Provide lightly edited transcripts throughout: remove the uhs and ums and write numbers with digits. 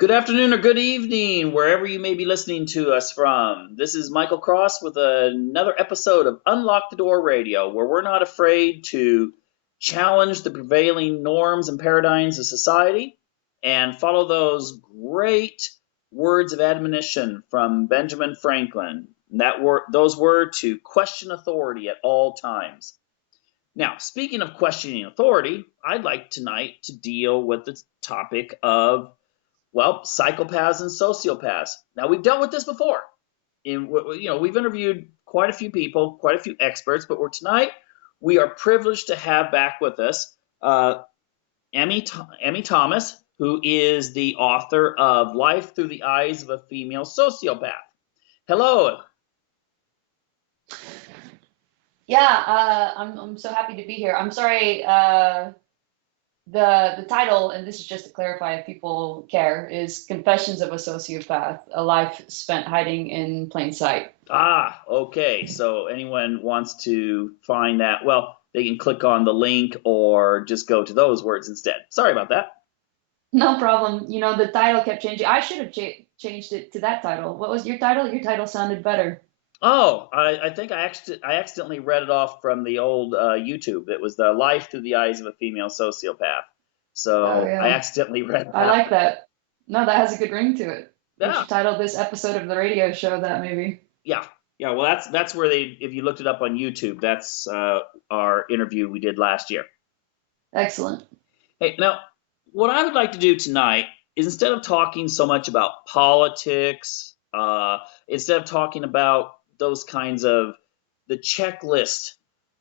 Good afternoon or good evening, wherever you may be listening to us from. This is Michael Cross with another episode of Unlock the Door Radio, where we're not afraid to challenge the prevailing norms and paradigms of society and follow those great words of admonition from Benjamin Franklin. Those were to question authority at all times. Now, speaking of questioning authority, I'd like tonight to deal with the topic of psychopaths and sociopaths. Now, we've dealt with this before. We've interviewed quite a few people, quite a few experts, but tonight we are privileged to have back with us Emmy Thomas, who is the author of Life Through the Eyes of a Female Sociopath. Hello. Yeah, I'm so happy to be here. I'm sorry, the title, and this is just to clarify if people care, is Confessions of a Sociopath: A Life Spent Hiding in Plain Sight. Okay. So anyone wants to find that, they can click on the link or just go to those words instead. Sorry about that. No problem. You know, the title kept changing. I should have changed it to that title. What was your title? Your title sounded better. Oh, I think I accidentally read it off from the old YouTube. It was the Life Through the Eyes of a Female Sociopath. So Oh, I yeah. accidentally read that. I like that. No, that has a good ring to it. We Yeah, should title this episode of the radio show that, maybe. yeah, yeah. Well, that's where if you looked it up on YouTube, that's our interview we did last year. Excellent. Hey, now, what I would like to do tonight is instead of talking so much about politics, instead of talking about those kinds of the checklist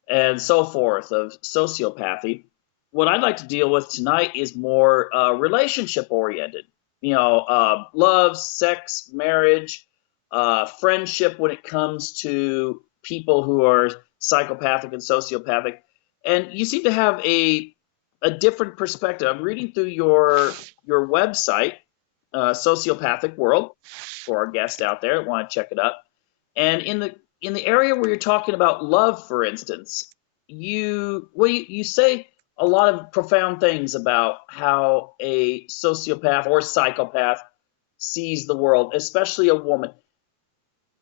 and so forth of sociopathy, what I'd like to deal with tonight is more relationship oriented. Love, sex, marriage, friendship when it comes to people who are psychopathic and sociopathic. And you seem to have a different perspective. I'm reading through your website, Sociopathic World, for our guests out there that want to check it up. And in the area where you're talking about love, for instance, you say a lot of profound things about how a sociopath or psychopath sees the world, especially a woman.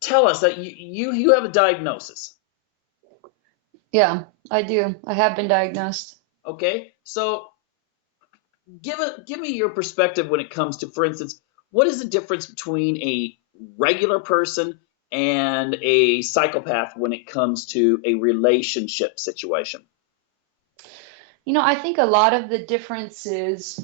Tell us that you have a diagnosis. Yeah, I do. I have been diagnosed. Okay, so give me your perspective when it comes to, for instance, what is the difference between a regular person and a psychopath when it comes to a relationship situation? You know, I think a lot of the differences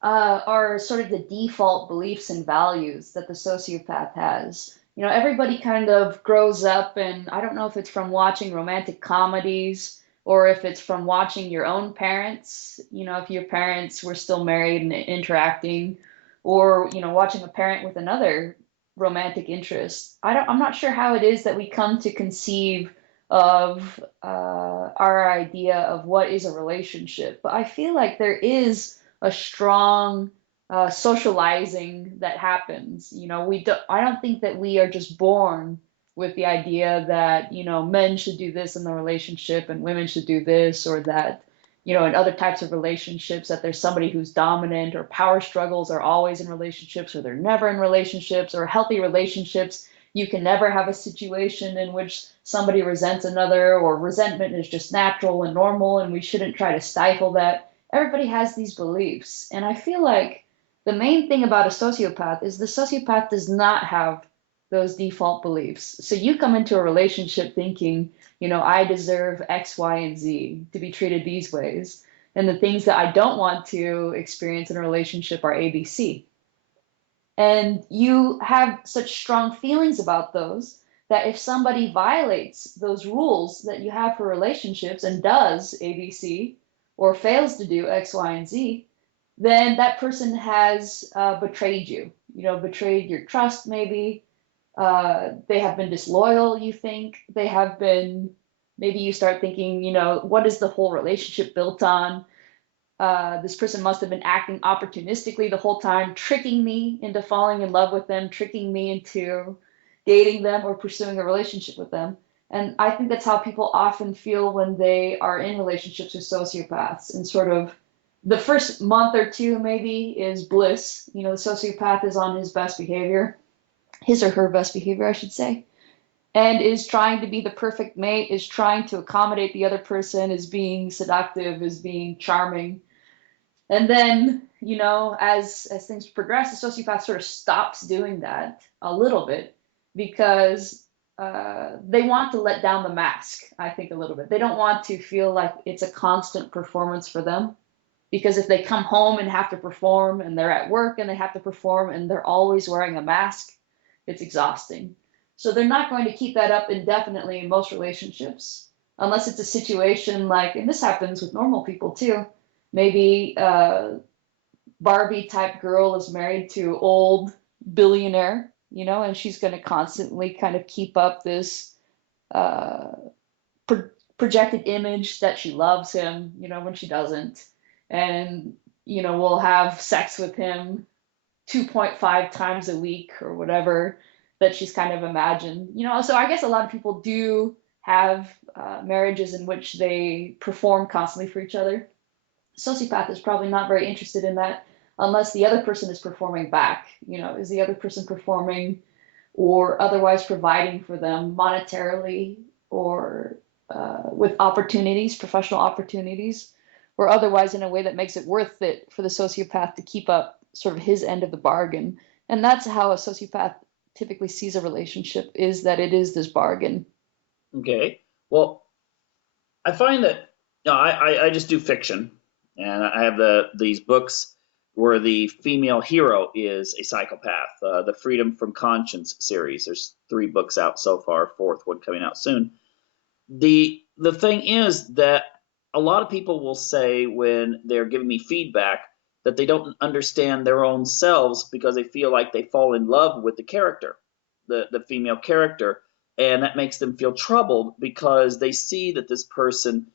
are sort of the default beliefs and values that the sociopath has. You know, everybody kind of grows up, and I don't know if it's from watching romantic comedies or if it's from watching your own parents, you know, if your parents were still married and interacting, or, you know, watching a parent with another romantic interest. I'm not sure how it is that we come to conceive of our idea of what is a relationship, but I feel like there is a strong socializing that happens. You know, I don't think that we are just born with the idea that, you know, men should do this in the relationship and women should do this, or that, you know, in other types of relationships that there's somebody who's dominant, or power struggles are always in relationships or they're never in relationships, or healthy relationships. You can never have a situation in which somebody resents another, or resentment is just natural and normal and we shouldn't try to stifle that. Everybody has these beliefs. And I feel like the main thing about a sociopath is the sociopath does not have those default beliefs. So you come into a relationship thinking, you know, I deserve X, Y, and Z to be treated these ways. And the things that I don't want to experience in a relationship are ABC. And you have such strong feelings about those that if somebody violates those rules that you have for relationships and does ABC or fails to do X, Y, and Z, then that person has betrayed you, you know, betrayed your trust, maybe. They have been disloyal, you think. They have been, maybe you start thinking, you know, what is the whole relationship built on? This person must have been acting opportunistically the whole time, tricking me into falling in love with them, tricking me into dating them or pursuing a relationship with them. And I think that's how people often feel when they are in relationships with sociopaths, and sort of The first month or two maybe is bliss. You know, the sociopath is on his best behavior, his or her best behavior, I should say, and is trying to be the perfect mate, is trying to accommodate the other person, is being seductive, is being charming. And then, you know, as things progress, the sociopath sort of stops doing that a little bit because they want to let down the mask, I think, a little bit. They don't want to feel like it's a constant performance for them. Because if they come home and have to perform and they're at work and they have to perform and they're always wearing a mask, it's exhausting. So they're not going to keep that up indefinitely in most relationships, unless it's a situation like, and this happens with normal people too. Maybe Barbie type girl is married to old billionaire, you know, and she's going to constantly kind of keep up this uh, projected image that she loves him, you know, when she doesn't. And, you know, will have sex with him 2.5 times a week or whatever that she's kind of imagined. You know, so I guess a lot of people do have marriages in which they perform constantly for each other. Sociopath is probably not very interested in that unless the other person is performing back. You know, is the other person performing or otherwise providing for them monetarily or with opportunities, professional opportunities, or otherwise in a way that makes it worth it for the sociopath to keep up sort of his end of the bargain. And that's how a sociopath typically sees a relationship is that it is this bargain. Okay. Well, I find that I just do fiction, and I have these books where the female hero is a psychopath. The Freedom from Conscience series. There's 3 books out so far, 4th one coming out soon. The thing is that a lot of people will say when they're giving me feedback that they don't understand their own selves because they feel like they fall in love with the character, the female character, and that makes them feel troubled because they see that this person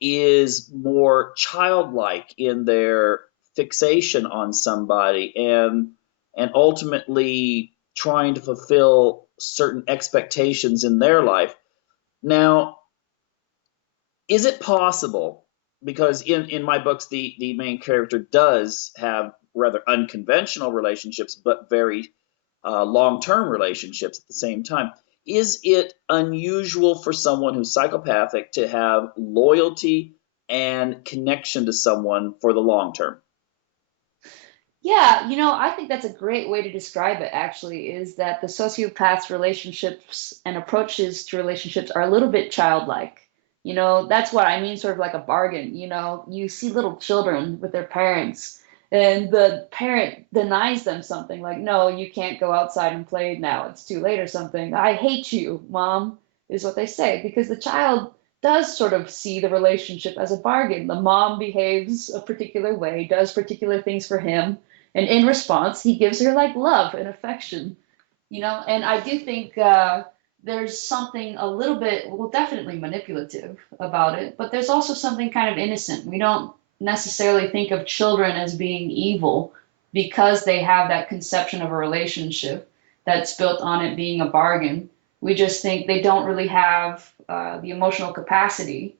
is more childlike in their fixation on somebody and ultimately trying to fulfill certain expectations in their life. Now, is it possible, because in my books the main character does have rather unconventional relationships but very long-term relationships at the same time, is it unusual for someone who's psychopathic to have loyalty and connection to someone for the long term? Yeah, you know, I think that's a great way to describe it, actually, is that the sociopath's relationships and approaches to relationships are a little bit childlike. You know, that's what I mean, sort of like a bargain. You know, you see little children with their parents, and the parent denies them something like, no, you can't go outside and play now, it's too late or something. I hate you, mom, is what they say, because the child does sort of see the relationship as a bargain. The mom behaves a particular way, does particular things for him, and in response, he gives her like love and affection, you know. And I do think there's something a little bit, well, definitely manipulative about it, but there's also something kind of innocent. We don't necessarily think of children as being evil because they have that conception of a relationship that's built on it being a bargain. We just think they don't really have the emotional capacity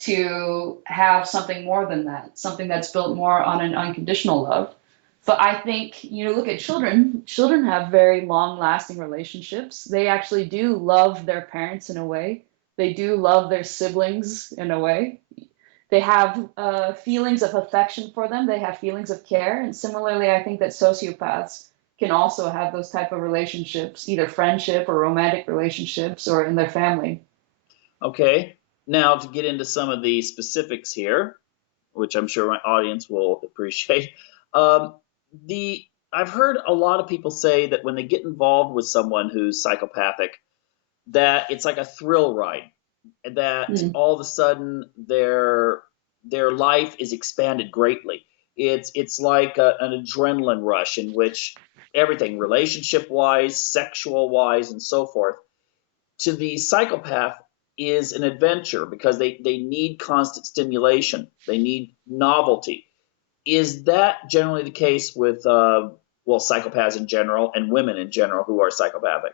to have something more than that, something that's built more on an unconditional love. But I think, you know, look at children. Children have very long lasting relationships. They actually do love their parents in a way, they do love their siblings in a way. They have feelings of affection for them, they have feelings of care. And similarly, I think that sociopaths can also have those type of relationships, either friendship or romantic relationships or in their family. Okay, now to get into some of the specifics here, which I'm sure my audience will appreciate. Um, the I've heard a lot of people say that when they get involved with someone who's psychopathic, that it's like a thrill ride, that Mm. all of a sudden their life is expanded greatly. It's like an adrenaline rush in which everything, relationship wise, sexual wise, and so forth, to the psychopath is an adventure because they need constant stimulation. They need novelty. Is that generally the case with, well, psychopaths in general and women in general who are psychopathic?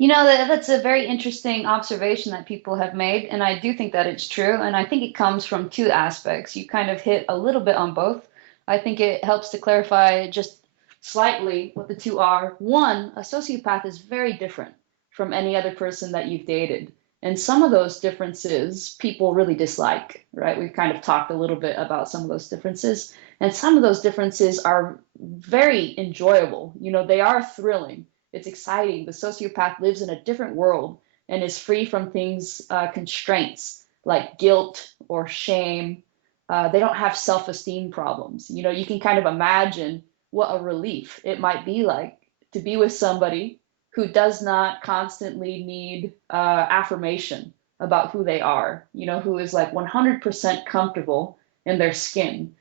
That's a very interesting observation that people have made, and I do think that it's true. And I think it comes from two aspects. You kind of hit a little bit on both. I think it helps to clarify just slightly what the two are. One, a sociopath is very different from any other person that you've dated. And some of those differences people really dislike, right? We've kind of talked a little bit about some of those differences. And some of those differences are very enjoyable. They are thrilling. It's exciting. The sociopath lives in a different world and is free from things, constraints like guilt or shame. They don't have self-esteem problems. You can kind of imagine what a relief it might be like to be with somebody who does not constantly need affirmation about who they are, who is like 100% comfortable in their skin.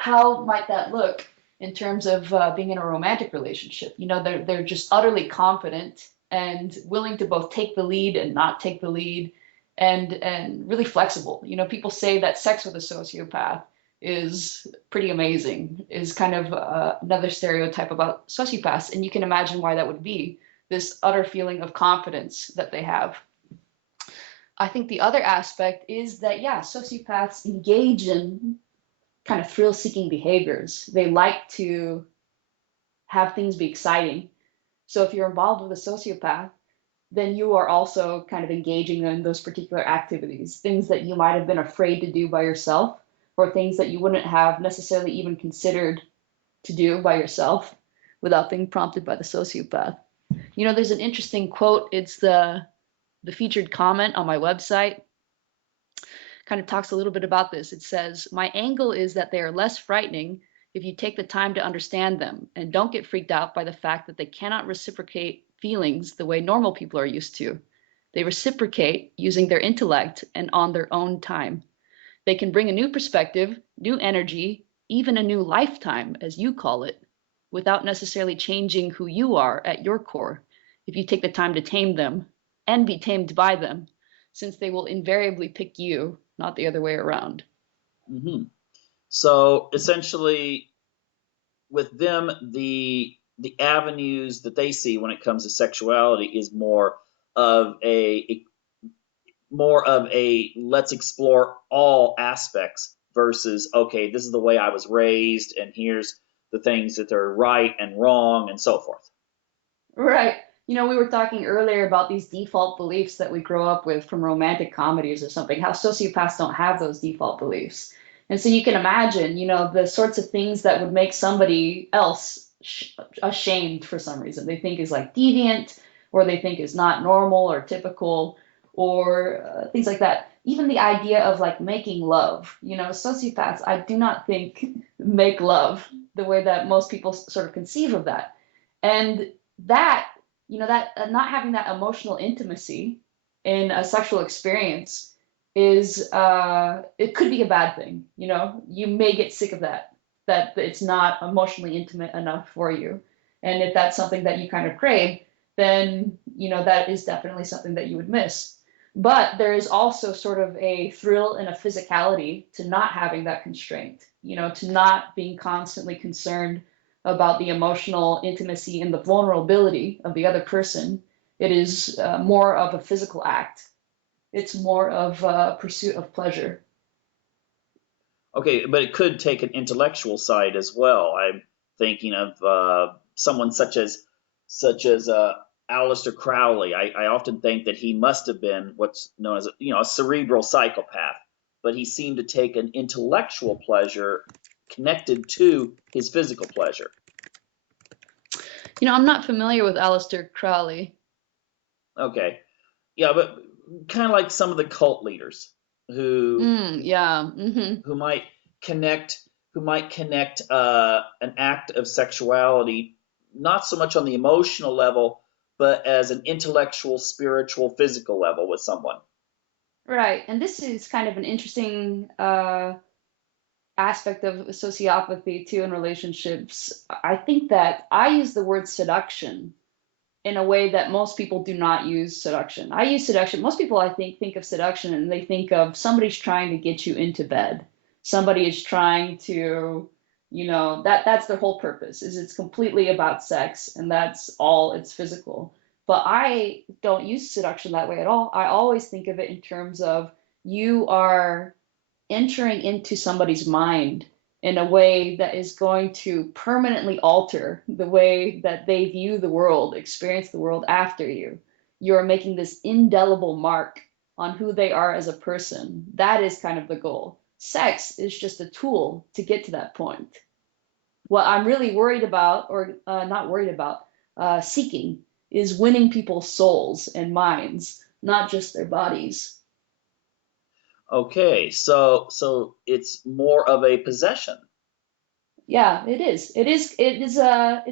How might that look in terms of being in a romantic relationship? They're just utterly confident and willing to both take the lead and not take the lead, and really flexible. People say that sex with a sociopath is pretty amazing, is kind of another stereotype about sociopaths, and you can imagine why that would be, this utter feeling of confidence that they have. I think the other aspect is that, yeah, sociopaths engage in kind of thrill-seeking behaviors. They like to have things be exciting. So if you're involved with a sociopath, then you are also kind of engaging in those particular activities, things that you might have been afraid to do by yourself, or things that you wouldn't have necessarily even considered to do by yourself without being prompted by the sociopath. There's an interesting quote. It's the featured comment on my website. Kind of talks a little bit about this. It says, "My angle is that they are less frightening if you take the time to understand them and don't get freaked out by the fact that they cannot reciprocate feelings the way normal people are used to. They reciprocate using their intellect and on their own time. They can bring a new perspective, new energy, even a new lifetime, as you call it, without necessarily changing who you are at your core, if you take the time to tame them and be tamed by them, since they will invariably pick you, not the other way around." Hmm. So essentially, with them, the avenues that they see when it comes to sexuality is of a more of a let's explore all aspects versus okay, this is the way I was raised, and here's the things that are right and wrong and so forth. Right. We were talking earlier about these default beliefs that we grow up with from romantic comedies or something, how sociopaths don't have those default beliefs. And so you can imagine, the sorts of things that would make somebody else ashamed for some reason. They think is like deviant, or they think is not normal or typical, or things like that. Even the idea of like making love, sociopaths, I do not think make love the way that most people sort of conceive of that. And that that not having that emotional intimacy in a sexual experience is it could be a bad thing. You may get sick of that it's not emotionally intimate enough for you. And if that's something that you kind of crave, then that is definitely something that you would miss. But there is also sort of a thrill and a physicality to not having that constraint, to not being constantly concerned about the emotional intimacy and the vulnerability of the other person. It is more of a physical act. It's more of a pursuit of pleasure. Okay, but it could take an intellectual side as well. I'm thinking of someone such as Aleister Crowley. I often think that he must have been what's known as a cerebral psychopath, but he seemed to take an intellectual pleasure connected to his physical pleasure. I'm not familiar with Aleister Crowley. Okay, yeah, but kind of like some of the cult leaders who Yeah. Mm-hmm. who might connect who might connect an act of sexuality not so much on the emotional level, but as an intellectual, spiritual, physical level with someone. Right. And this is kind of an interesting aspect of sociopathy too in relationships. I think that I use the word seduction in a way that most people do not use seduction. I use seduction. Most people, I think of seduction and they think of somebody's trying to get you into bed. Somebody is trying to, that's their whole purpose. Is it's completely about sex and that's all it's physical. But I don't use seduction that way at all. I always think of it in terms of you are entering into somebody's mind in a way that is going to permanently alter the way that they view the world, experience the world after you. You're making this indelible mark on who they are as a person. That is kind of the goal. Sex is just a tool to get to that point. What I'm really worried about, or not worried about, seeking, is winning people's souls and minds, not just their bodies. Okay, so it's more of a possession. Yeah, it is. It's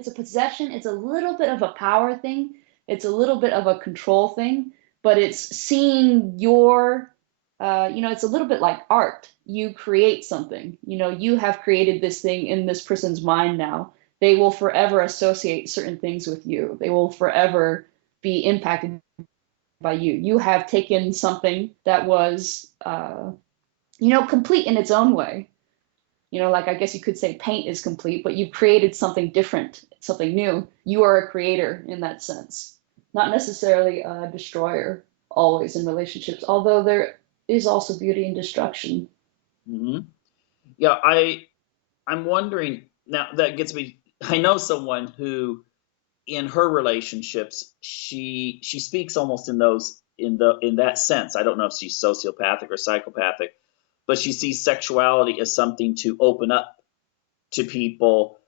a possession. It's a little bit of a power thing. It's a little bit of a control thing, but it's seeing it's a little bit like art. You create something. You have created this thing in this person's mind now. They will forever associate certain things with you. They will forever be impacted by you. You have taken something that was complete in its own way. Like I guess you could say paint is complete, but you've created something different, something new. You are a creator in that sense, not necessarily a destroyer always in relationships, although there is also beauty in destruction. Hmm. Yeah, I'm wondering now. That gets me. I know someone who, in her relationships, she speaks almost in that sense. I don't know if she's sociopathic or psychopathic, but she sees sexuality as something to open up to people.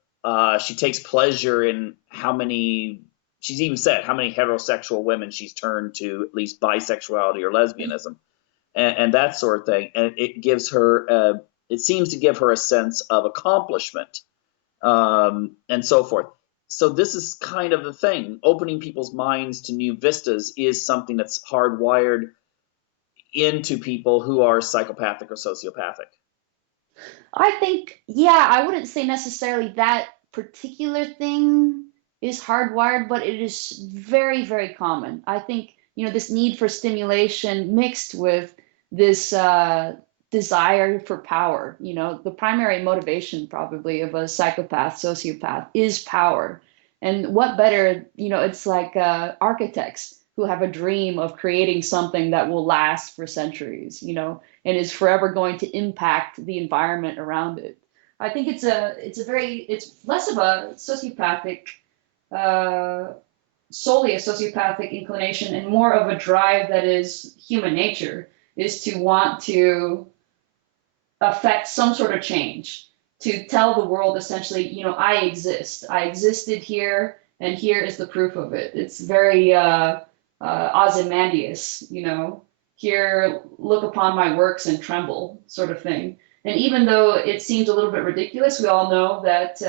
She takes pleasure in how many. She's even said how many heterosexual women she's turned to at least bisexuality or lesbianism, and that sort of thing. And it gives her. It seems to give her a sense of accomplishment, and so forth. So this is kind of the thing. Opening people's minds to new vistas is something that's hardwired into people who are psychopathic or sociopathic. I think, yeah, I wouldn't say necessarily that particular thing is hardwired, but it is very, very common. I think, this need for stimulation mixed with this desire for power. The primary motivation probably of a psychopath, sociopath is power. And what better, it's like architects who have a dream of creating something that will last for centuries, and is forever going to impact the environment around it. I think it's less of a sociopathic, uh, solely a sociopathic inclination, and more of a drive that is human nature, is to want to affect some sort of change, to tell the world essentially, I exist. I existed here, and here is the proof of it. It's very Ozymandias, here, look upon my works and tremble, sort of thing. And even though it seems a little bit ridiculous, we all know that,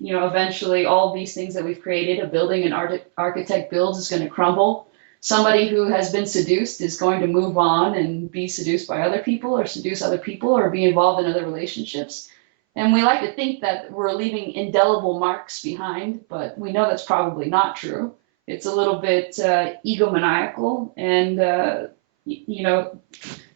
eventually all these things that we've created, a building an architect builds, is going to crumble. Somebody who has been seduced is going to move on and be seduced by other people, or seduce other people, or be involved in other relationships. And we like to think that we're leaving indelible marks behind, but we know that's probably not true. It's a little bit egomaniacal, and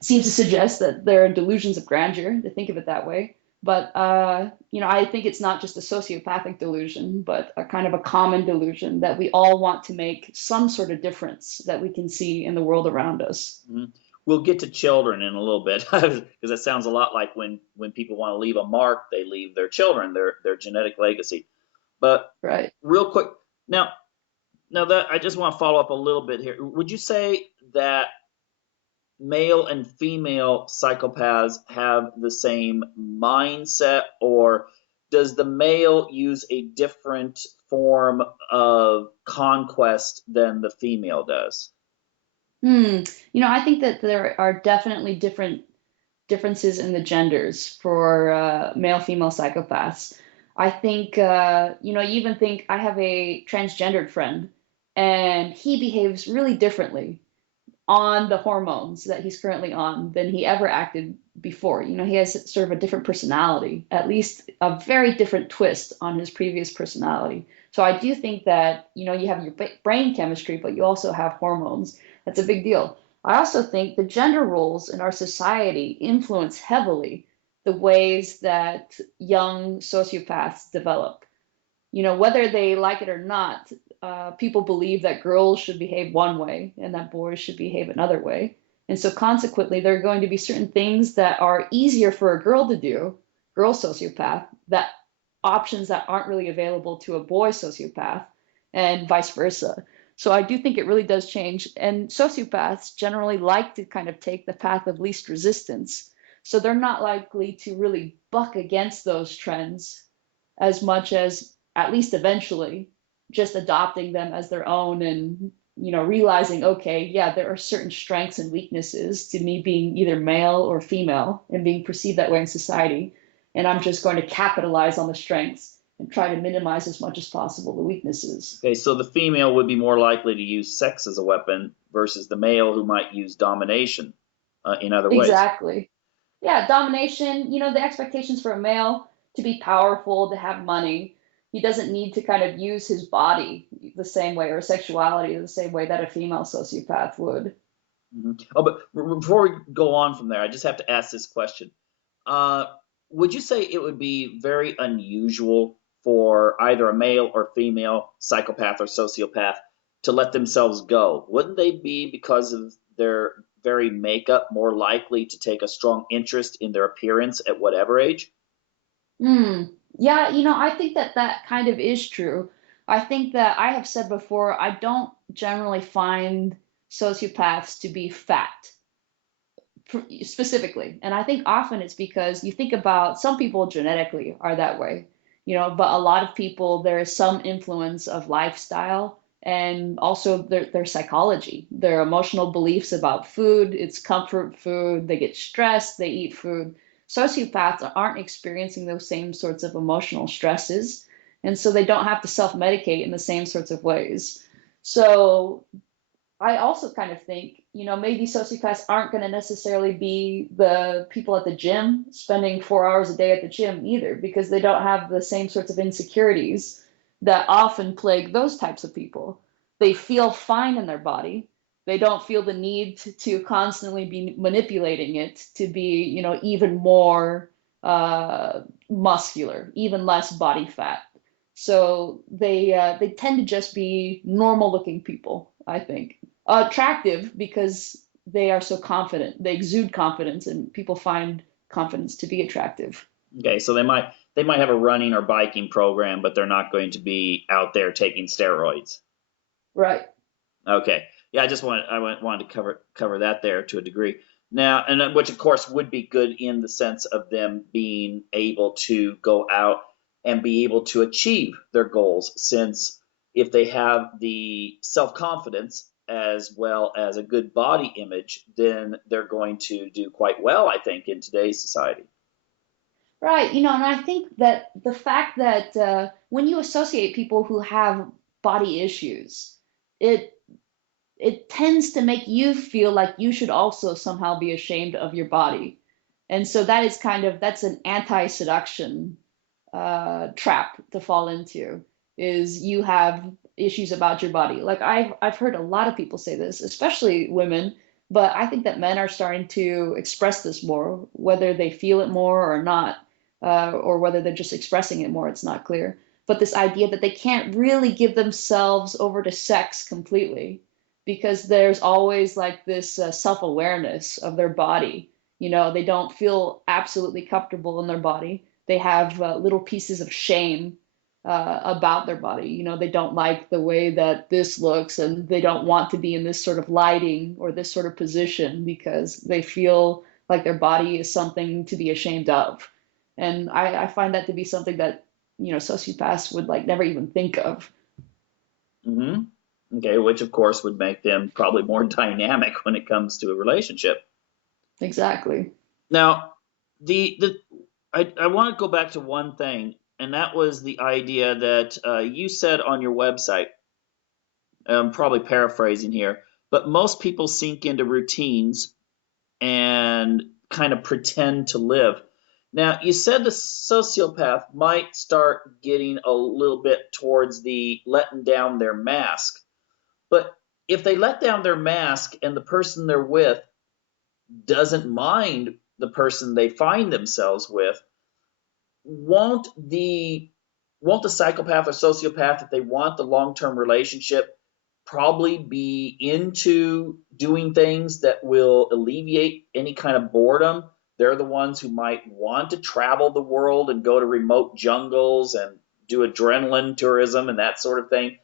seems to suggest that there are delusions of grandeur to think of it that way. But I think it's not just a sociopathic delusion, but a kind of a common delusion that we all want to make some sort of difference that we can see in the world around us. Mhm. We'll get to children in a little bit because it sounds a lot like when people want to leave a mark, they leave their children, their genetic legacy. But Right. real quick, now now that I just want to follow up a little bit here. Would you say that male and female psychopaths have the same mindset, or does the male use a different form of conquest than the female does? Hmm. I think that there are definitely differences in the genders for male female psychopaths. I think you even think I have a transgendered friend, and he behaves really differently on the hormones that he's currently on than he ever acted before. He has sort of a different personality, at least a very different twist on his previous personality. So I do think that, you have your brain chemistry, but you also have hormones. That's a big deal. I also think the gender roles in our society influence heavily the ways that young sociopaths develop. You know, whether they like it or not, people believe that girls should behave one way and that boys should behave another way. And so consequently, there are going to be certain things that are easier for a girl to do, girl sociopath, that options that aren't really available to a boy sociopath, and vice versa. So I do think it really does change. And sociopaths generally like to kind of take the path of least resistance. So they're not likely to really buck against those trends as much as, at least eventually, just adopting them as their own and, you know, realizing, okay, yeah, there are certain strengths and weaknesses to me being either male or female and being perceived that way in society. And I'm just going to capitalize on the strengths and try to minimize as much as possible the weaknesses. Okay, so the female would be more likely to use sex as a weapon versus the male who might use domination in other ways. Exactly. Yeah, domination, you know, the expectations for a male to be powerful, to have money. He doesn't need to kind of use his body the same way, or sexuality the same way that a female sociopath would. Oh, but before we go on from there, I just have to ask this question. Uh, would you say it would be very unusual for either a male or female psychopath or sociopath to let themselves go? Wouldn't they be, because of their very makeup, more likely to take a strong interest in their appearance at whatever age? Hmm. Yeah, you know, I think that that kind of is true. I think that I have said before, I don't generally find sociopaths to be fat specifically. And I think often it's because you think about some people genetically are that way, you know, but a lot of people, there is some influence of lifestyle and also their psychology, their emotional beliefs about food, it's comfort food, they get stressed, they eat food. Sociopaths aren't experiencing those same sorts of emotional stresses, and so they don't have to self-medicate in the same sorts of ways. So I also kind of think, you know, maybe sociopaths aren't going to necessarily be the people at the gym spending 4 hours a day at the gym either, because they don't have the same sorts of insecurities that often plague those types of people. They feel fine in their body. They don't feel the need to constantly be manipulating it to be, you know, even more muscular, even less body fat. So they tend to just be normal looking people, I think. Attractive because they are so confident. They exude confidence, and people find confidence to be attractive. Okay, so they might have a running or biking program, but they're not going to be out there taking steroids. Right. Okay. Yeah, I wanted to cover that there to a degree. Now, and which of course would be good in the sense of them being able to go out and be able to achieve their goals, since if they have the self-confidence as well as a good body image, then they're going to do quite well, I think, in today's society. Right. You know, and I think that the fact that when you associate people who have body issues, it it tends to make you feel like you should also somehow be ashamed of your body. And so that is kind of that's an anti-seduction trap to fall into, is you have issues about your body. Like I've heard a lot of people say this, especially women, but I think that men are starting to express this more, whether they feel it more or not, or whether they're just expressing it more, it's not clear. But this idea that they can't really give themselves over to sex completely because there's always like this self-awareness of their body. You know, they don't feel absolutely comfortable in their body. They have little pieces of shame about their body. You know, they don't like the way that this looks, and they don't want to be in this sort of lighting or this sort of position because they feel like their body is something to be ashamed of. And I find that to be something that, you know, sociopaths would like never even think of. hmm Okay, which of course would make them probably more dynamic when it comes to a relationship. Exactly. Now, I want to go back to one thing, and that was the idea that you said on your website. I'm probably paraphrasing here, but most people sink into routines and kind of pretend to live. Now, you said the sociopath might start getting a little bit towards the letting down their mask, but if they let down their mask and the person they're with doesn't mind the person they find themselves with, won't the won't the psychopath or sociopath, if they want the long-term relationship, probably be into doing things that will alleviate any kind of boredom? They're the ones who might want to travel the world and go to remote jungles and do adrenaline tourism and that sort of thing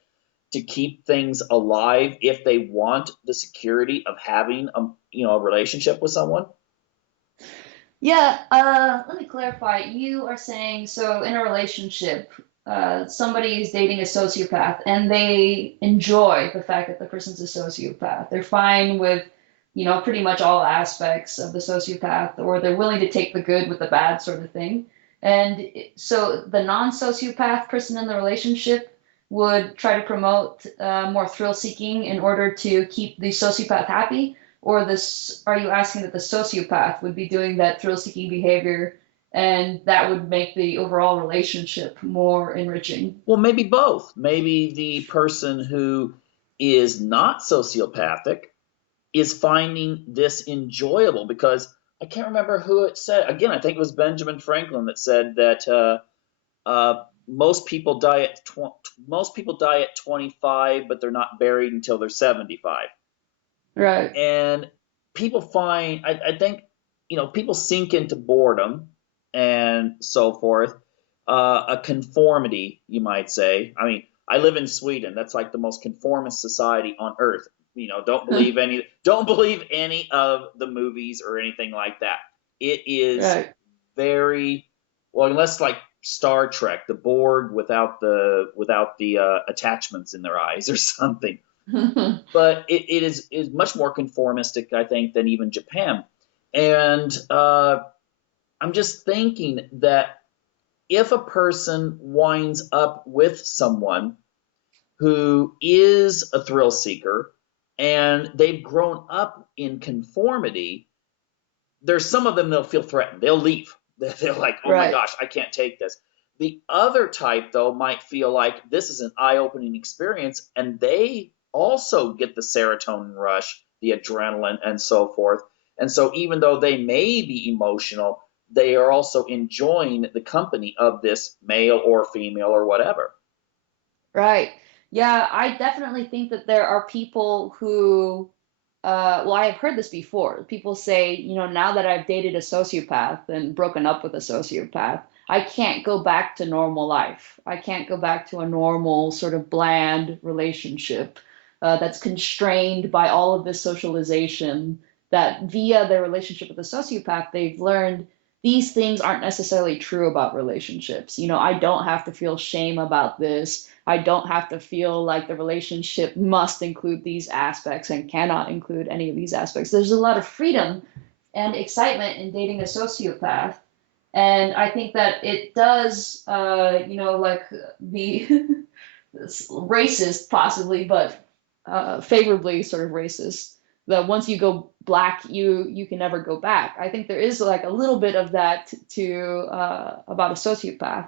to keep things alive if they want the security of having a relationship with someone. Yeah, let me clarify. You are saying so in a relationship, somebody is dating a sociopath and they enjoy the fact that the person's a sociopath. They're fine with, pretty much all aspects of the sociopath, or they're willing to take the good with the bad sort of thing. And so the non-sociopath person in the relationship would try to promote more thrill seeking in order to keep the sociopath happy, or this, are you asking that the sociopath would be doing that thrill-seeking behavior and that would make the overall relationship more enriching? Well, maybe both. Maybe the person who is not sociopathic is finding this enjoyable because I can't remember who it said. Again, I think it was Benjamin Franklin that said that most people die at 25, but they're not buried until they're 75. Right. And people find, I think, people sink into boredom and so forth, a conformity, you might say. I mean, I live in Sweden. That's like the most conformist society on earth. Don't believe any of the movies or anything like that. It is Right. very well, unless like Star Trek, the Borg without the attachments in their eyes or something, but it is much more conformistic, I think, than even Japan. And I'm just thinking that if a person winds up with someone who is a thrill seeker and they've grown up in conformity, there's some of them they'll feel threatened. They'll leave. They're like, oh my Right. gosh, I can't take this. The other type, though, might feel like this is an eye opening experience and they also get the serotonin rush, the adrenaline, and so forth. And so, even though they may be emotional, they are also enjoying the company of this male or female or whatever. Right. Yeah, I definitely think that there are people who, well, I have heard this before. People say, now that I've dated a sociopath and broken up with a sociopath, I can't go back to normal life. I can't go back to a normal sort of bland relationship that's constrained by all of this socialization that via their relationship with a sociopath, they've learned these things aren't necessarily true about relationships. I don't have to feel shame about this. I don't have to feel like the relationship must include these aspects and cannot include any of these aspects. There's a lot of freedom and excitement in dating a sociopath. And I think that it does, like be racist possibly, but favorably sort of racist. That once you go black, you can never go back. I think there is like a little bit of that to about a sociopath.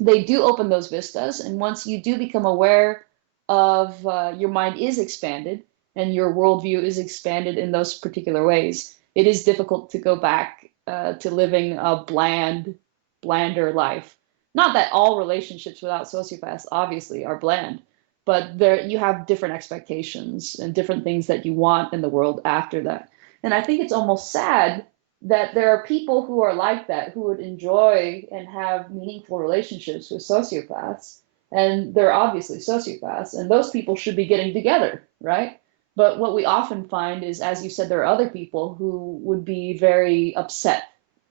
They do open those vistas, and once you do become aware of your mind is expanded and your worldview is expanded in those particular ways, it is difficult to go back to living a blander life. Not that all relationships without sociopaths obviously are bland, but there you have different expectations and different things that you want in the world after that. And I think it's almost sad that there are people who are like that who would enjoy and have meaningful relationships with sociopaths, and they're obviously sociopaths, and those people should be getting together, right? But what we often find is, as you said, there are other people who would be very upset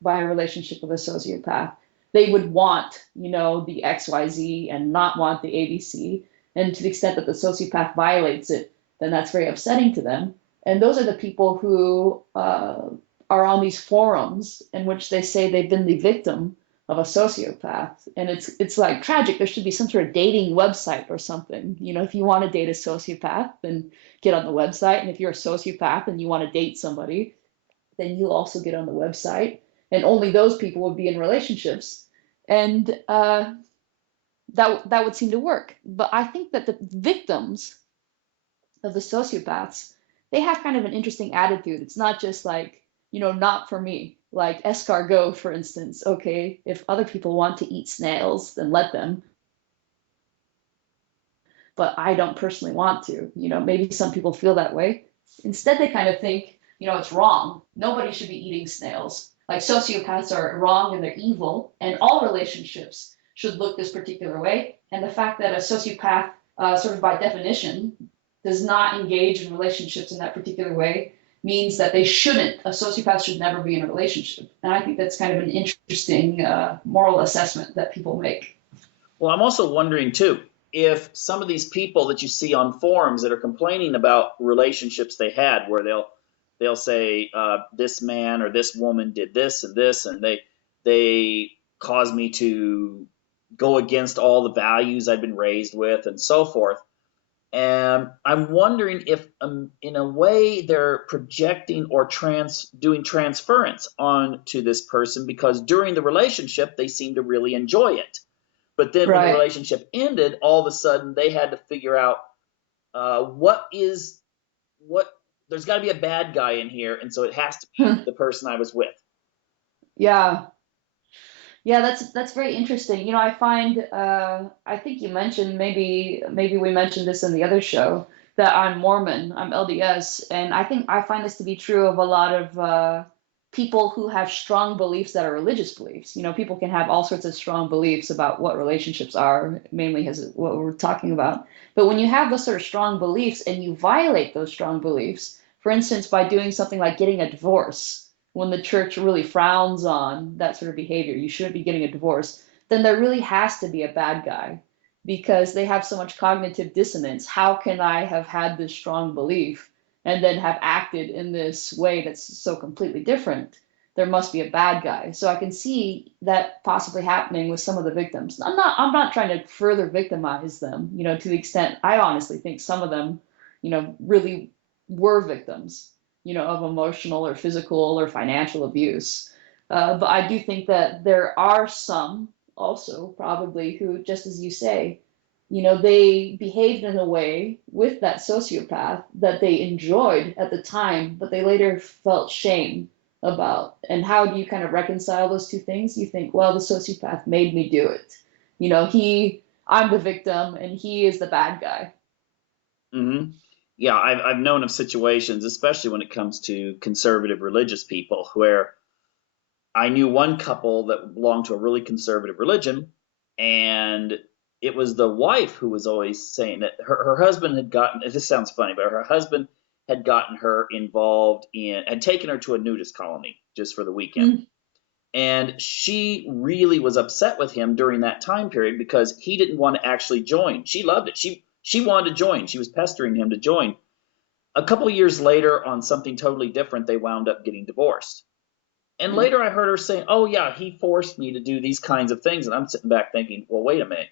by a relationship with a sociopath. They would want, the XYZ and not want the ABC. And to the extent that the sociopath violates it, then that's very upsetting to them. And those are the people who are on these forums in which they say they've been the victim of a sociopath. And it's like tragic. There should be some sort of dating website or something. If you want to date a sociopath, then get on the website. And if you're a sociopath and you want to date somebody, then you also get on the website. And only those people would be in relationships. And that would seem to work. But I think that the victims of the sociopaths, they have kind of an interesting attitude. It's not just like, not for me. Like escargot, for instance. Okay, if other people want to eat snails, then let them. but I don't personally want to. Maybe some people feel that way. Instead, they kind of think, it's wrong. Nobody should be eating snails. Like sociopaths are wrong and they're evil, and all relationships should look this particular way. And the fact that a sociopath, sort of by definition, does not engage in relationships in that particular way means that they shouldn't, a sociopath should never be in a relationship. And I think that's kind of an interesting moral assessment that people make. Well, I'm also wondering too if some of these people that you see on forums that are complaining about relationships they had, where they'll say this man or this woman did this, and they caused me to go against all the values I've been raised with, and so forth. And I'm wondering if, in a way, they're projecting or doing transference onto this person because during the relationship they seem to really enjoy it. But then when the Right. relationship ended, all of a sudden they had to figure out what is what. There's got to be a bad guy in here, and so it has to be the person I was with. Yeah. Yeah, that's very interesting. I find I think you mentioned, maybe we mentioned this in the other show, that I'm Mormon, I'm LDS, and I think I find this to be true of a lot of people who have strong beliefs that are religious beliefs. People can have all sorts of strong beliefs about what relationships are, mainly as what we're talking about. But when you have those sort of strong beliefs and you violate those strong beliefs, for instance, by doing something like getting a divorce, when the church really frowns on that sort of behavior, you shouldn't be getting a divorce, then there really has to be a bad guy because they have so much cognitive dissonance. How can I have had this strong belief and then have acted in this way that's so completely different? There must be a bad guy. So I can see that possibly happening with some of the victims. I'm not trying to further victimize them, to the extent I honestly think some of them, really were victims, of emotional or physical or financial abuse. But I do think that there are some also probably who, just as you say, they behaved in a way with that sociopath that they enjoyed at the time, but they later felt shame about. And how do you kind of reconcile those two things? You think, well, the sociopath made me do it. I'm the victim and he is the bad guy. Hmm. Yeah, I've known of situations, especially when it comes to conservative religious people, where I knew one couple that belonged to a really conservative religion, and it was the wife who was always saying that her husband had gotten, this sounds funny, but her husband had gotten her involved had taken her to a nudist colony just for the weekend. Mm. And she really was upset with him during that time period because he didn't want to actually join. She loved it. She wanted to join. She was pestering him to join. A couple of years later, on something totally different, they wound up getting divorced. And Mm. later I heard her saying, "Oh yeah, he forced me to do these kinds of things." And I'm sitting back thinking, "Well, wait a minute.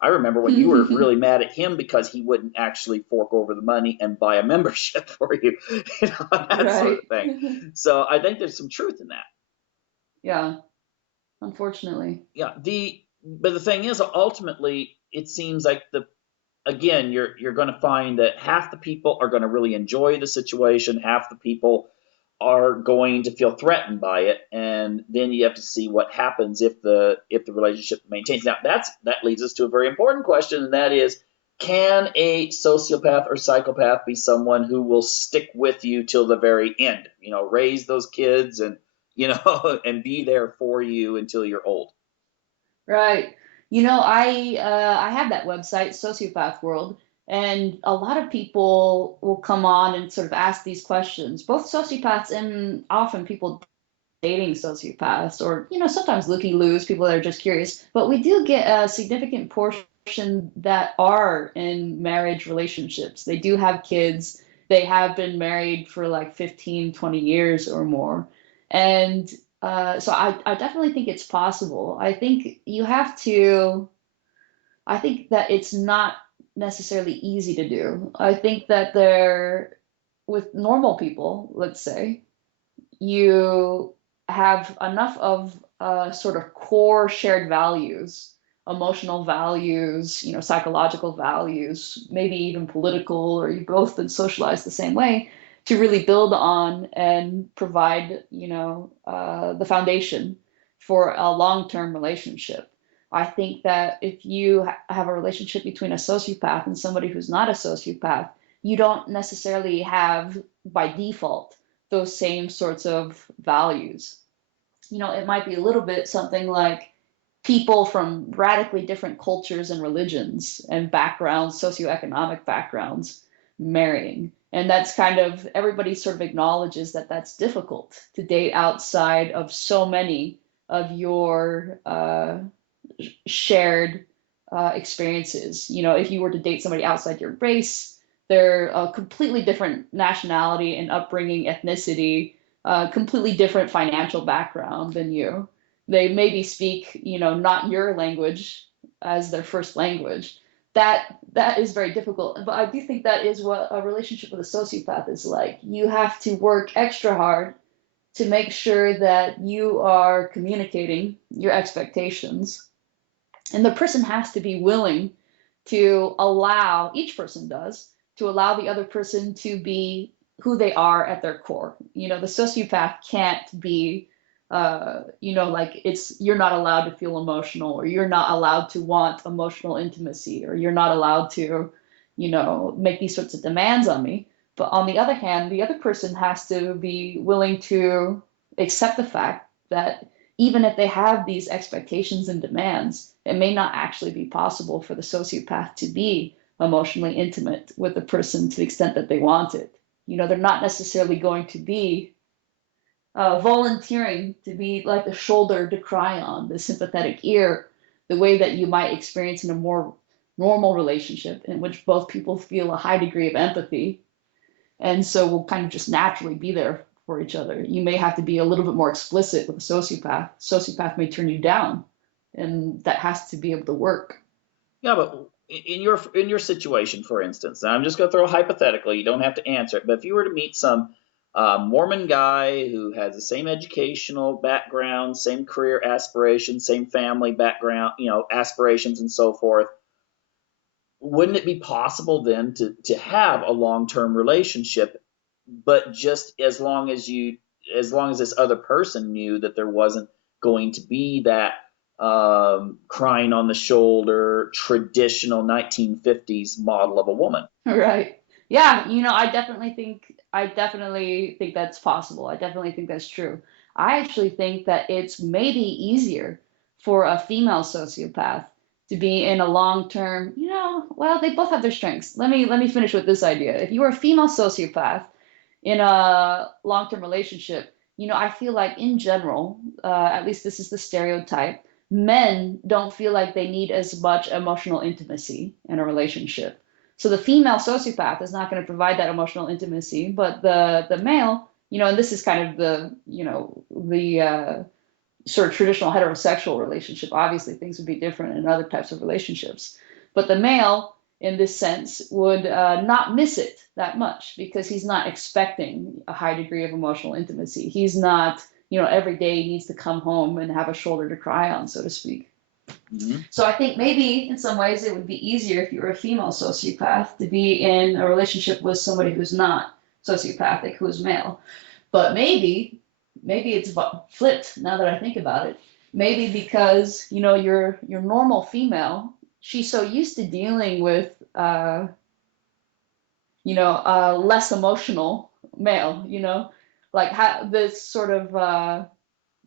I remember when you were really mad at him because he wouldn't actually fork over the money and buy a membership for you, that sort Right. of thing." So I think there's some truth in that. Yeah, unfortunately. Yeah. But the thing is, ultimately, it seems like again, you're going to find that half the people are going to really enjoy the situation, half the people are going to feel threatened by it, and then you have to see what happens if the relationship maintains. Now, that leads us to a very important question, and that is, can a sociopath or psychopath be someone who will stick with you till the very end? Raise those kids and and be there for you until you're old. Right. I have that website, Sociopath World, and a lot of people will come on and sort of ask these questions, both sociopaths and often people dating sociopaths, or sometimes looky-loos, people that are just curious. But we do get a significant portion that are in marriage relationships. They do have kids. They have been married for like 15, 20 years or more. And so I definitely think it's possible. I think that it's not necessarily easy to do. I think that with normal people, let's say, you have enough of sort of core shared values, emotional values, psychological values, maybe even political, or you've both been socialized the same way to really build on and provide, the foundation for a long-term relationship. I think that if you have a relationship between a sociopath and somebody who's not a sociopath, you don't necessarily have by default those same sorts of values. It might be a little bit something like people from radically different cultures and religions and backgrounds, socioeconomic backgrounds, marrying. And that's kind of, everybody sort of acknowledges that that's difficult to date outside of so many of your shared experiences. If you were to date somebody outside your race, they're a completely different nationality and upbringing, ethnicity, completely different financial background than you. They maybe speak, not your language as their first language. That is very difficult. But I do think that is what a relationship with a sociopath is like. You have to work extra hard to make sure that you are communicating your expectations, and the person has to be willing to allow, each person does, to allow the other person to be who they are at their core. The sociopath can't be, like you're not allowed to feel emotional, or you're not allowed to want emotional intimacy, or you're not allowed to, make these sorts of demands on me. But on the other hand, the other person has to be willing to accept the fact that even if they have these expectations and demands, it may not actually be possible for the sociopath to be emotionally intimate with the person to the extent that they want it. They're not necessarily going to be volunteering to be like the shoulder to cry on, the sympathetic ear, the way that you might experience in a more normal relationship in which both people feel a high degree of empathy, and so will kind of just naturally be there for each other. You may have to be a little bit more explicit with a sociopath. Sociopath may turn you down, and that has to be able to work. Yeah, but in your situation, for instance, and I'm just going to throw a hypothetical. You don't have to answer it, but if you were to meet some Mormon guy who has the same educational background, same career aspirations, same family background, aspirations and so forth, wouldn't it be possible then to have a long-term relationship, but just as long as this other person knew that there wasn't going to be that crying on the shoulder traditional 1950s model of a woman? Right. Yeah, I definitely think that's possible. I definitely think that's true. I actually think that it's maybe easier for a female sociopath to be in a long-term, well, they both have their strengths. Let me finish with this idea. If you are a female sociopath in a long-term relationship, I feel like in general, at least this is the stereotype, men don't feel like they need as much emotional intimacy in a relationship. So the female sociopath is not going to provide that emotional intimacy, but the male, and this is kind of the sort of traditional heterosexual relationship. Obviously, things would be different in other types of relationships. But the male, in this sense, would not miss it that much because he's not expecting a high degree of emotional intimacy. He's not, every day he needs to come home and have a shoulder to cry on, so to speak. Mm-hmm. So I think maybe in some ways it would be easier if you were a female sociopath to be in a relationship with somebody who's not sociopathic, who is male. But maybe it's flipped now that I think about it. Maybe because your normal female, she's so used to dealing with less emotional male, like this sort of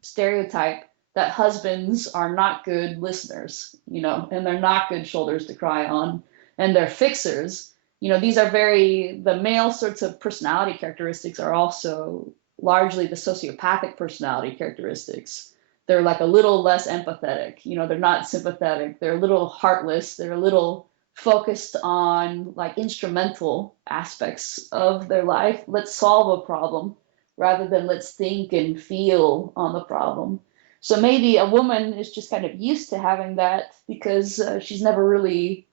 stereotype that husbands are not good listeners, and they're not good shoulders to cry on, and they're fixers. These are the male sorts of personality characteristics are also largely the sociopathic personality characteristics. They're like a little less empathetic, they're not sympathetic, they're a little heartless, they're a little focused on like instrumental aspects of their life. Let's solve a problem rather than let's think and feel on the problem. So maybe a woman is just kind of used to having that because she's never really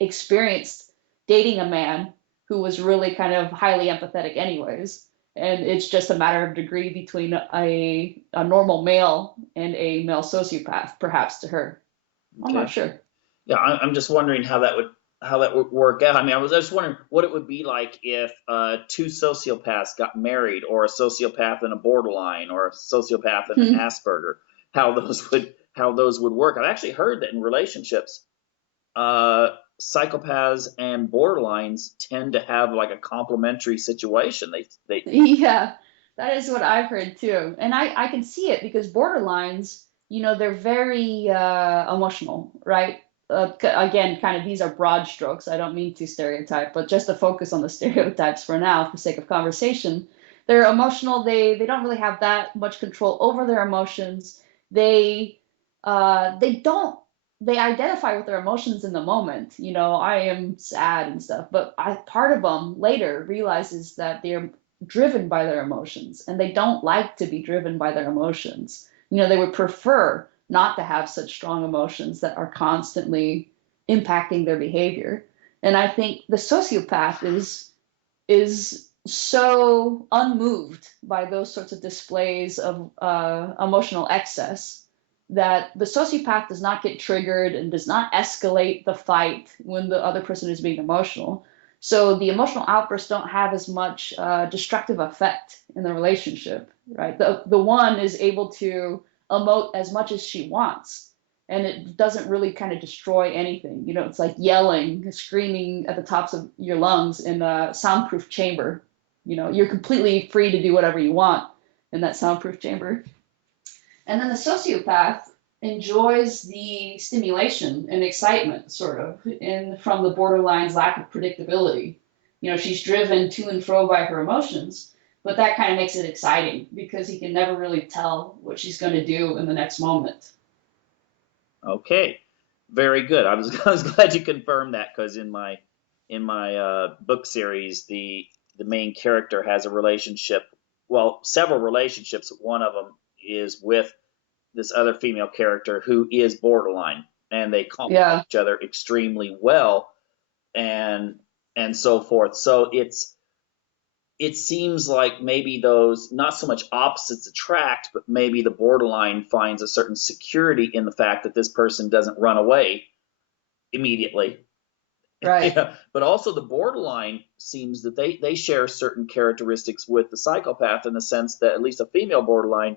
experienced dating a man who was really kind of highly empathetic anyways. And it's just a matter of degree between a normal male and a male sociopath, perhaps to her. I'm not Okay. sure. Yeah, I'm just wondering how that would work out. I mean, I was just wondering what it would be like if two sociopaths got married, or a sociopath and a borderline, or a sociopath and an Hmm. Asperger. How those would how those would work. I've actually heard that in relationships, uh, psychopaths and borderlines tend to have like a complementary situation. They Yeah, that is what I've heard too. And I can see it because borderlines, they're very emotional, right? Again, kind of these are broad strokes. I don't mean to stereotype, but just to focus on the stereotypes for now, for sake of conversation. They're emotional. They don't really have that much control over their emotions. They they don't they identify with their emotions in the moment. I am sad and stuff, but part of them later realizes that they're driven by their emotions and they don't like to be driven by their emotions. They would prefer not to have such strong emotions that are constantly impacting their behavior. And I think the sociopath is so unmoved by those sorts of displays of emotional excess that the sociopath does not get triggered and does not escalate the fight when the other person is being emotional. So the emotional outbursts don't have as much destructive effect in the relationship, right? The one is able to emote as much as she wants, and it doesn't really kind of destroy anything. It's like yelling, screaming at the tops of your lungs in a soundproof chamber. You're completely free to do whatever you want in that soundproof chamber. And then the sociopath enjoys the stimulation and excitement, sort of, from the borderline's lack of predictability. She's driven to and fro by her emotions, but that kind of makes it exciting because he can never really tell what she's going to do in the next moment. Okay, very good. I was glad you confirmed that because in my book series, the main character has a relationship, well, several relationships. One of them is with this other female character who is borderline, and they complement Yeah, each other extremely well, and and so forth. So it seems like maybe those not so much opposites attract, but maybe the borderline finds a certain security in the fact that this person doesn't run away immediately. right. Yeah, but also the borderline seems that they share certain characteristics with the psychopath in the sense that at least a female borderline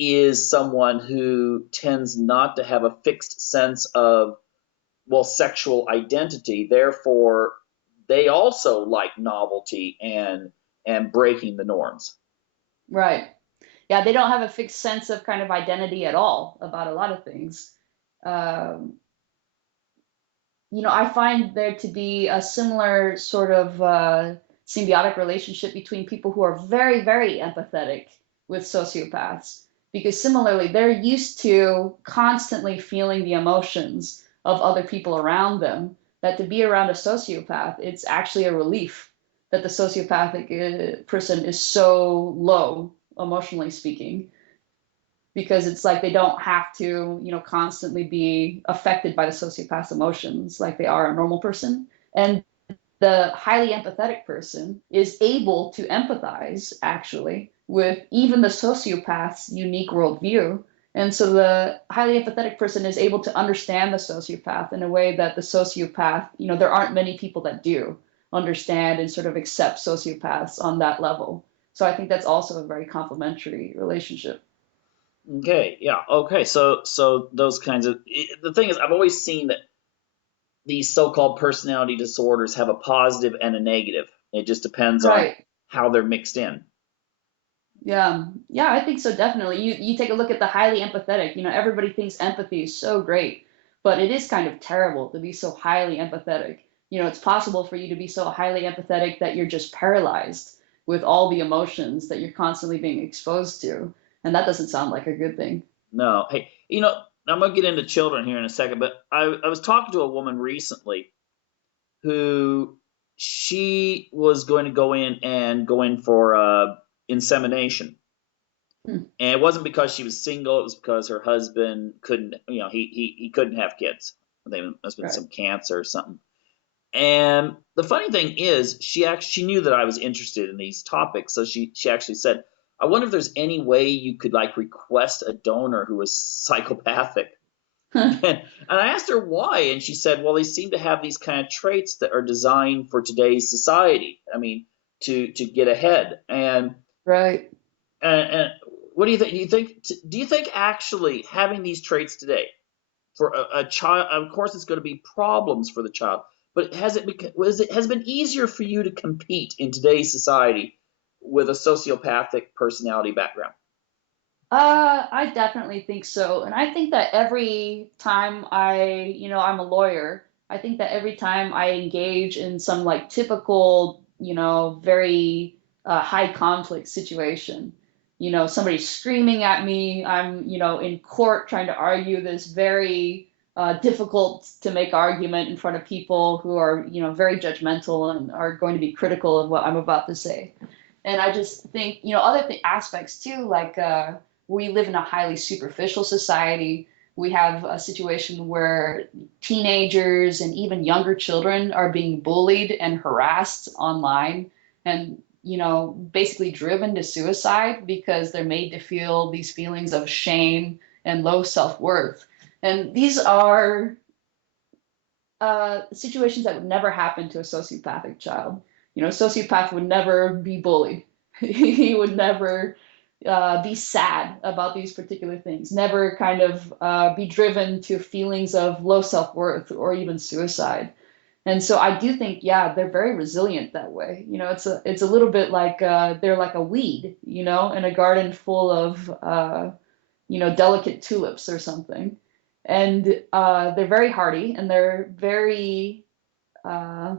is someone who tends not to have a fixed sense of, well, sexual identity. Therefore, they also like novelty and breaking the norms. Right. Yeah, they don't have a fixed sense of kind of identity at all about a lot of things. Um, I find there to be a similar sort of symbiotic relationship between people who are very, very empathetic with sociopaths, because similarly, they're used to constantly feeling the emotions of other people around them. That to be around a sociopath, it's actually a relief that the sociopathic person is so low, emotionally speaking, because it's like they don't have to, constantly be affected by the sociopath's emotions like they are a normal person. And the highly empathetic person is able to empathize actually with even the sociopath's unique worldview. And so the highly empathetic person is able to understand the sociopath in a way that the sociopath, there aren't many people that do understand and sort of accept sociopaths on that level. So I think that's also a very complementary relationship. Okay, yeah, okay. So those kinds of the thing is, I've always seen that these so-called personality disorders have a positive and a negative. It just depends on Right. how they're mixed in. Yeah, yeah, I think so, definitely. You take a look at the highly empathetic. Everybody thinks empathy is so great, but it is kind of terrible to be so highly empathetic. It's possible for you to be so highly empathetic that you're just paralyzed with all the emotions that you're constantly being exposed to, and that doesn't sound like a good thing. No, hey, I'm gonna get into children here in a second, but I was talking to a woman recently who she was going to go in for insemination, Hmm, and it wasn't because she was single; it was because her husband couldn't, he couldn't have kids. There must have been right. some cancer or something. And the funny thing is, she knew that I was interested in these topics, so she actually said, "I wonder if there's any way you could like request a donor who was psychopathic." And I asked her why, and she said, "Well, they seem to have these kind of traits that are designed for today's society. I mean, to get ahead." Right. And What do you think? Do you think actually having these traits today for a child, of course, it's going to be problems for the child, but has it been easier for you to compete in today's society with a sociopathic personality background? I definitely think so. And I think that every time I'm a lawyer, I think that every time I engage in some like typical, very high conflict situation, somebody's screaming at me, I'm, in court trying to argue this very difficult to make argument in front of people who are, very judgmental and are going to be critical of what I'm about to say. And I just think, other aspects too, like we live in a highly superficial society. We have a situation where teenagers and even younger children are being bullied and harassed online and, basically driven to suicide because they're made to feel these feelings of shame and low self-worth. And these are situations that would never happen to a sociopathic child. A sociopath would never be bullied. He would never be sad about these particular things, never kind of be driven to feelings of low self-worth or even suicide. And so I do think, yeah, they're very resilient that way. It's a little bit like they're like a weed, in a garden full of delicate tulips or something. And they're very hardy and they're very uh,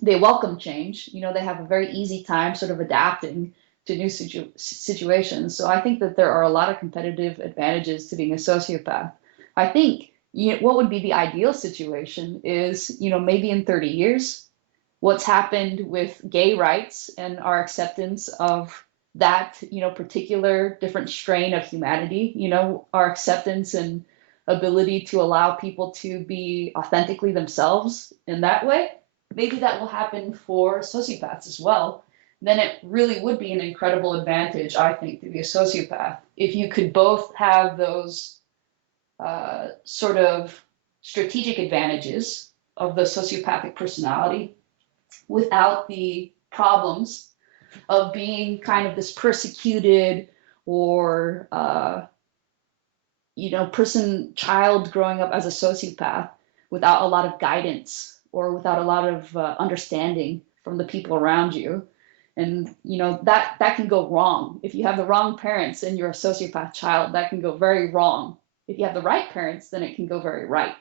they welcome change. They have a very easy time sort of adapting to new situations. So I think that there are a lot of competitive advantages to being a sociopath. I think what would be the ideal situation is, maybe in 30 years, what's happened with gay rights and our acceptance of that, particular different strain of humanity, our acceptance and ability to allow people to be authentically themselves in that way. Maybe that will happen for sociopaths as well. Then it really would be an incredible advantage, I think, to be a sociopath if you could both have those sort of strategic advantages of the sociopathic personality without the problems of being kind of this persecuted or child growing up as a sociopath without a lot of guidance or without a lot of understanding from the people around you. And that can go wrong if you have the wrong parents and you're a sociopath child. That can go very wrong. If you have the right parents, then it can go very right.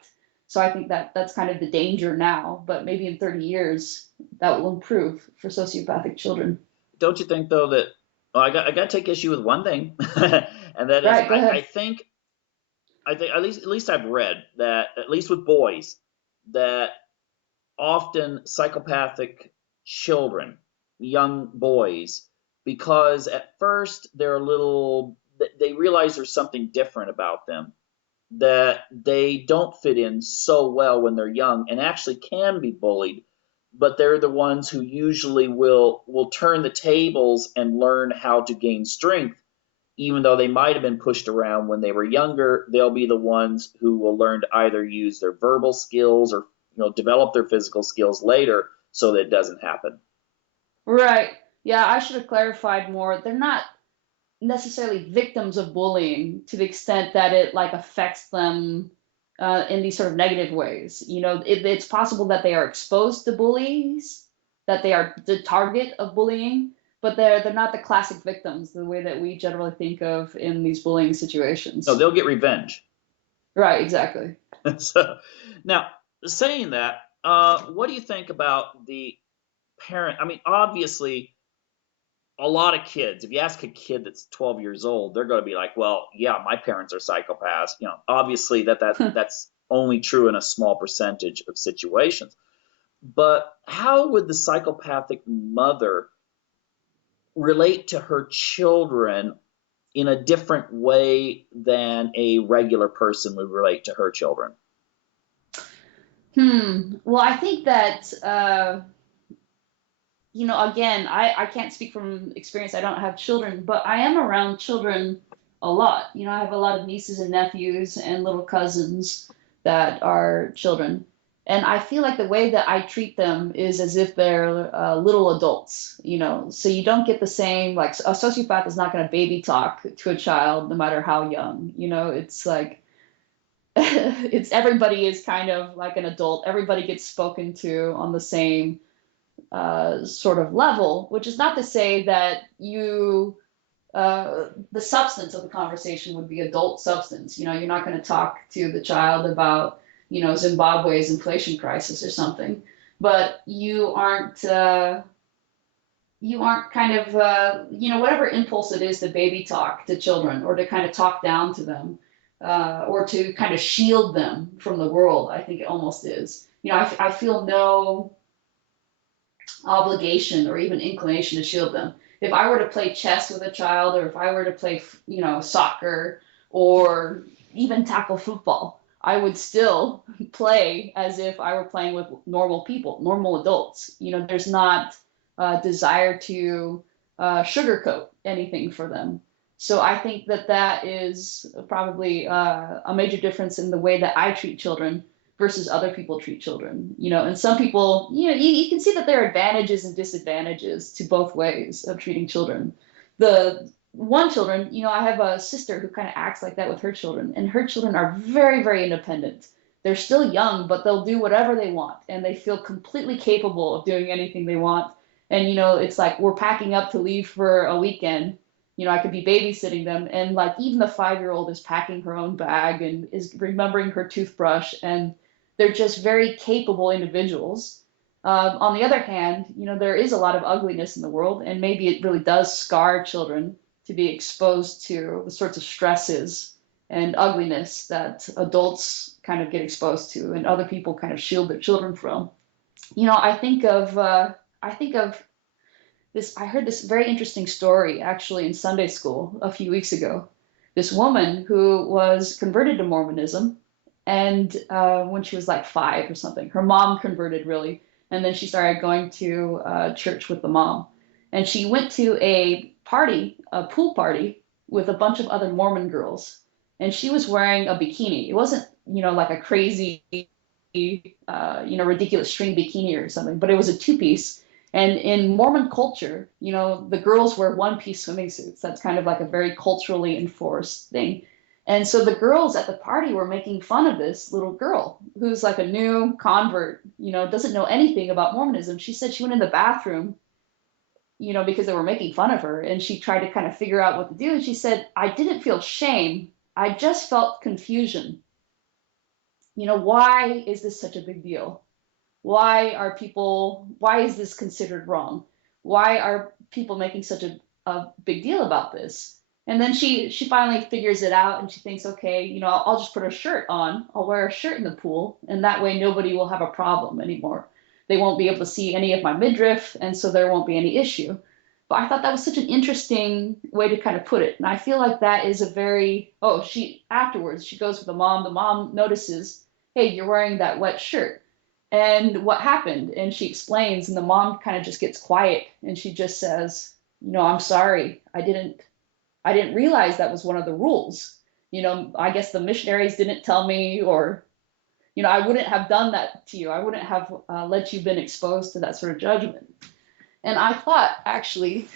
So I think that that's kind of the danger now, but maybe in 30 years that will improve for sociopathic children. Don't you think though that, well, I got to take issue with one thing, and that is Right, go I ahead. think at least I've read that at least with boys that often psychopathic children, young boys, because at first they realize there's something different about them, that they don't fit in so well when they're young and actually can be bullied, but they're the ones who usually will turn the tables and learn how to gain strength. Even though they might have been pushed around when they were younger, they'll be the ones who will learn to either use their verbal skills or develop their physical skills later so that it doesn't happen. Right. Yeah, I should have clarified more. They're not necessarily victims of bullying to the extent that it like affects them in these sort of negative ways. It's possible that they are exposed to bullies, that they are the target of bullying, but they're not the classic victims the way that we generally think of in these bullying No, situations. they'll get revenge. Right, exactly. So now, saying that, what do you think about the parent? I mean, obviously, a lot of kids, if you ask a kid that's 12 years old, they're going to be like, well, yeah, my parents are psychopaths. Obviously that's only true in a small percentage of situations. But how would the psychopathic mother relate to her children in a different way than a regular person would relate to her children? Well, I think that again, I can't speak from experience. I don't have children, but I am around children a lot. I have a lot of nieces and nephews and little cousins that are children. And I feel like the way that I treat them is as if they're little adults, So you don't get the same, like a sociopath is not going to baby talk to a child, no matter how young, It's like it's everybody is kind of like an adult. Everybody gets spoken to on the same sort of level, which is not to say that the substance of the conversation would be adult substance. You're not going to talk to the child about, Zimbabwe's inflation crisis or something, but you aren't kind of, whatever impulse it is to baby talk to children or to kind of talk down to them, or to kind of shield them from the world. I think it almost is. I feel no obligation or even inclination to shield them. If I were to play chess with a child, or if I were to play, soccer, or even tackle football, I would still play as if I were playing with normal people, normal adults. There's not a desire to sugarcoat anything for them. So I think that that is probably a major difference in the way that I treat children versus other people treat children. And some people, you can see that there are advantages and disadvantages to both ways of treating children. The one children, I have a sister who kind of acts like that with her children, and her children are very, very independent. They're still young, but they'll do whatever they want, and they feel completely capable of doing anything they want. And, it's like we're packing up to leave for a weekend. I could be babysitting them, and like even the 5-year-old is packing her own bag and is remembering her toothbrush, and they're just very capable individuals. On the other hand, there is a lot of ugliness in the world, and maybe it really does scar children to be exposed to the sorts of stresses and ugliness that adults kind of get exposed to, and other people kind of shield their children from. I think of this. I heard this very interesting story actually in Sunday school a few weeks ago. This woman who was converted to Mormonism, and when she was like 5 or something, her mom converted really, and then she started going to church with the mom, and she went to a party, a pool party, with a bunch of other Mormon girls, and she was wearing a bikini. It wasn't, like a crazy, ridiculous string bikini or something, but it was a two-piece. And in Mormon culture, the girls wear one-piece swimming suits. That's kind of like a very culturally enforced thing. And so the girls at the party were making fun of this little girl who's like a new convert, doesn't know anything about Mormonism. She said she went in the bathroom, because they were making fun of her, and she tried to kind of figure out what to do. And she said, I didn't feel shame. I just felt confusion. Why is this such a big deal? Why is this considered wrong? Why are people making such a big deal about this? And then she finally figures it out, and she thinks, okay, I'll just put a shirt on. I'll wear a shirt in the pool, and that way nobody will have a problem anymore. They won't be able to see any of my midriff, and so there won't be any issue. But I thought that was such an interesting way to kind of put it. And I feel like that is a very, afterwards, she goes with the mom. The mom notices, hey, you're wearing that wet shirt. And what happened? And she explains, and the mom kind of just gets quiet, and she just says, I'm sorry. I didn't realize that was one of the rules. I guess the missionaries didn't tell me, or, I wouldn't have done that to you. I wouldn't have let you been exposed to that sort of judgment. And I thought, actually,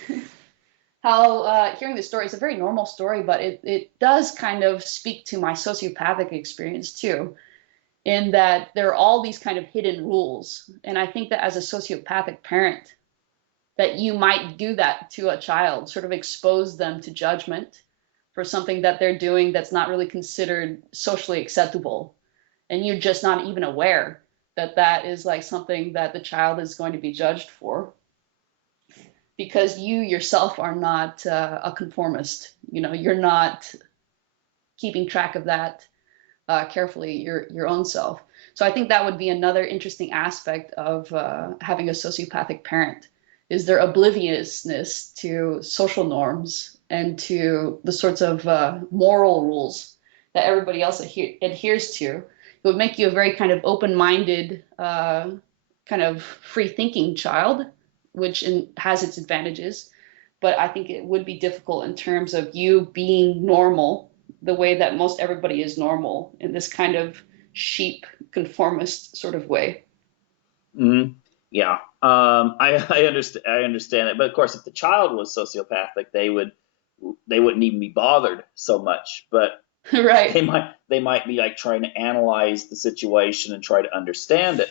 how hearing this story, it's a very normal story, but it does kind of speak to my sociopathic experience too, in that there are all these kind of hidden rules. And I think that as a sociopathic parent, that you might do that to a child, sort of expose them to judgment for something that they're doing that's not really considered socially acceptable. And you're just not even aware that that is like something that the child is going to be judged for, because you yourself are not a conformist. You're not keeping track of that carefully, your own self. So I think that would be another interesting aspect of having a sociopathic parent, is their obliviousness to social norms and to the sorts of moral rules that everybody else adheres to. It would make you a very kind of open-minded, kind of free-thinking child, which has its advantages. But I think it would be difficult in terms of you being normal, the way that most everybody is normal in this kind of sheep conformist sort of way. Hmm. Yeah. I understand it, but of course, if the child was sociopathic, they wouldn't even be bothered so much. But Right. they might be like trying to analyze the situation and try to understand it.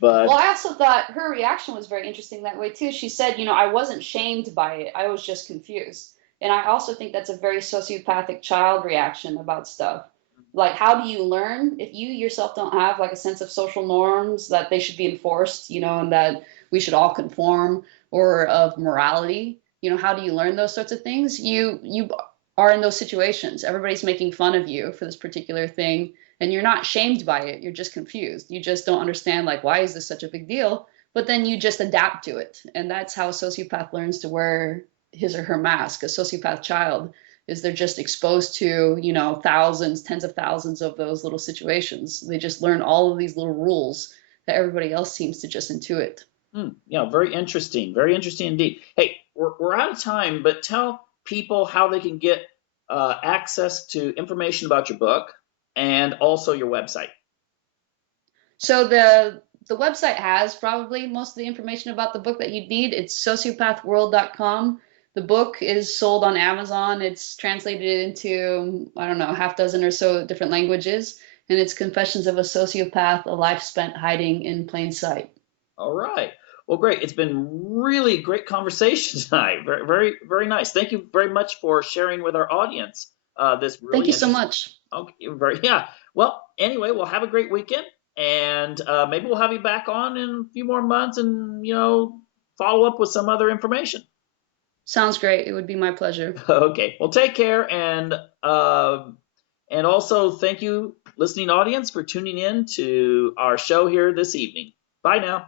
Well, But I also thought her reaction was very interesting that way too. She said, I wasn't shamed by it. I was just confused. And I also think that's a very sociopathic child reaction about stuff. Like, how do you learn if you yourself don't have like a sense of social norms that they should be enforced, and that we should all conform, or of morality? How do you learn those sorts of things? You are in those situations. Everybody's making fun of you for this particular thing, and you're not shamed by it. You're just confused. You just don't understand, like, why is this such a big deal? But then you just adapt to it. And that's how a sociopath learns to wear his or her mask. A sociopath child is they're just exposed to, thousands, tens of thousands of those little situations. They just learn all of these little rules that everybody else seems to just intuit. yeah, very interesting. Very interesting indeed. Hey, we're out of time, but tell people how they can get access to information about your book and also your website. So the website has probably most of the information about the book that you'd need. It's sociopathworld.com. The book is sold on Amazon. It's translated into, I don't know, half dozen or so different languages. And it's Confessions of a Sociopath, a Life Spent Hiding in Plain Sight. All right. Well, great. It's been really great conversation tonight. Very, very, very nice. Thank you very much for sharing with our audience this Thank really you so interesting. much. Okay, very yeah. Well, anyway, we'll have a great weekend, and maybe we'll have you back on in a few more months, and follow up with some other information. Sounds great. It would be my pleasure. Okay. Well, take care, and also thank you, listening audience, for tuning in to our show here this evening. Bye now.